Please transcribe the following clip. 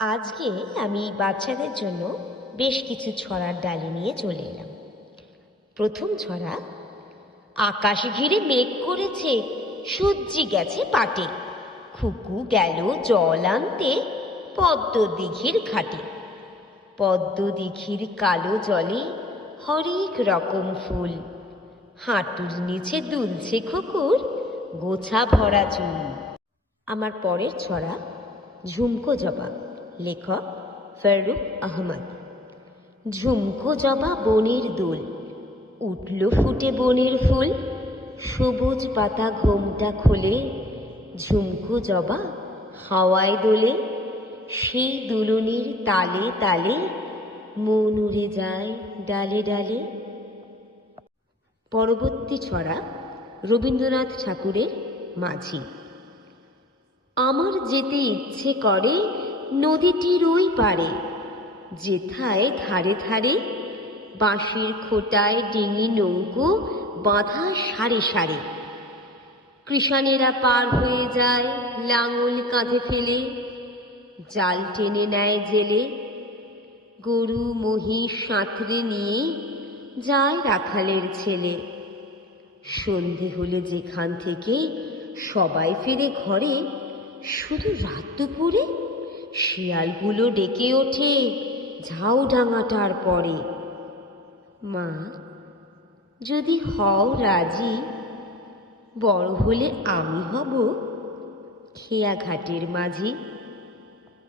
আজকে আমি বাচ্চাদের জন্য বেশ কিছু ছড়ার ডালি নিয়ে চলে এলাম। প্রথম ছড়া, আকাশ ঘিরে মেঘ করেছে, সূর্যি গেছে পাটে, খুকু গেল জল আনতে পদ্ম দিঘির ঘাটে। পদ্ম দিঘির কালো জলে হরেক রকম ফুল, হাঁটুর নিচে দুলছে খুকুর গোছা ভরা চুল। আমার পরের ছড়া, ঝুমকো জবা, লেখক ফারুক আহমদ। ঝুমকো জবা বনের দোল, উঠল ফুটে বনের ফুল, সবুজ পাতা ঘোমটা খোলে, ঝুমকো জবা হাওয়ায় দোলে, সেই দুলুনির তালে তালে মন উড়ে যায় ডালে ডালে। পরবর্তী ছড়া, রবীন্দ্রনাথ ঠাকুরের মাঝি। আমার যেতে ইচ্ছে করে নদীটির ওই পারে, যেথায় ধারে ধারে বাঁশের খোটায় ডিঙি নৌকো বাঁধা সারে সারে। কৃষাণেরা পার হয়ে যায় লাঙল কাঁধে ফেলে, জাল টেনে নেয় জেলে, গরু মহিষ সাঁতরে নিয়ে যায় রাখালের ছেলে। সন্ধে হলে যেখান থেকে সবাই ফেরে ঘরে, শুধু রাত দুপুরে শিয়ালগুলো ডেকে ওঠে ঝাউডাঙাটার পরে। মা, যদি হও রাজি, বড় হলে আমি হব খেয়া ঘাটের মাঝি।